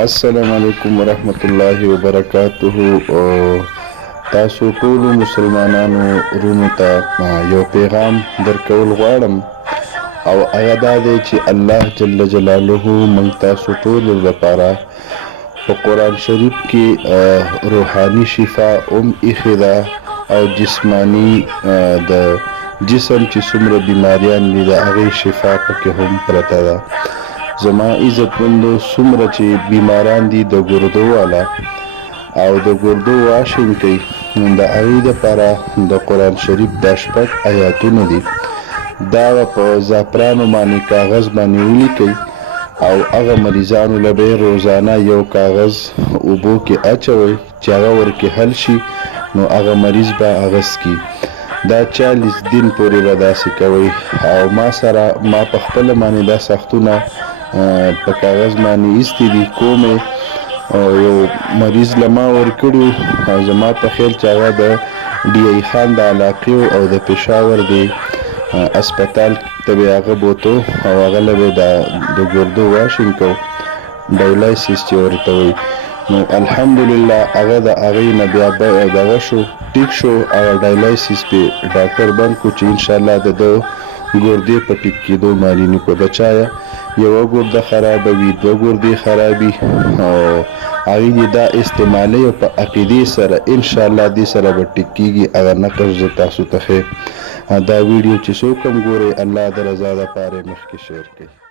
السلام علیکم ورحمت الله وبرکاته. تاسو ټول مسلمانانو ورونو ته یو پیغام درکول غواړم او هغه دا دی چې الله جل جلاله موږ تاسو ټول لپاره په قرآن شریف کې روحاني شفا ایښې ده او جسمانی د جسم چې څومره بیماریان دي د هغې شفا پکې هم پرته ده. زما عزتمندو څومره چې بیماران دي د ګردو والا او د ګردو واشنکي د هغې دپاره د قرآن شریف دا 6 آیاتونه دي. دا په زعفرانو باندې کاغذ باندې ولیکئ او هغه مریضانو له به روزانه یو کاغذ اوبو کې اچوئ چې هغه ورکې حل شي نو هغه مریض به هغه څکي. دا 40 دن پورې به داسې کوئ او ما سره ما په خپله باندې دا سختونه په کاغذ باندې ایستي دي. کومې یو مریض له ما ورکړي او زما په خیال چې هغه د ډي ای خان د علاقې او د پېښور د اسپتال ته به هغه بوتو او هغه له به د ګردو واشنګ کو ډایلایسیس چې ورته وایي. نو الحمدلله هغه د هغې نه بیا دغه شو ټیک شو او ډایلایسیس پې ډاکټر بند کړو چې انشاءالله د ده ګردې په ټیک کېدو مالي نه کړو. د چا یوه ګرده خرابه وي 2 ګردې خرابي او هغې دې دا استعمالوي او په عقیدې سره انشاءالله دې سره به ټیک کېږي. هغه نقل زه تاسو ته ښیم. دا ویډیو چې څوک هم ګورئ الله د رضا دپاره یې مخکې شیر کړئ.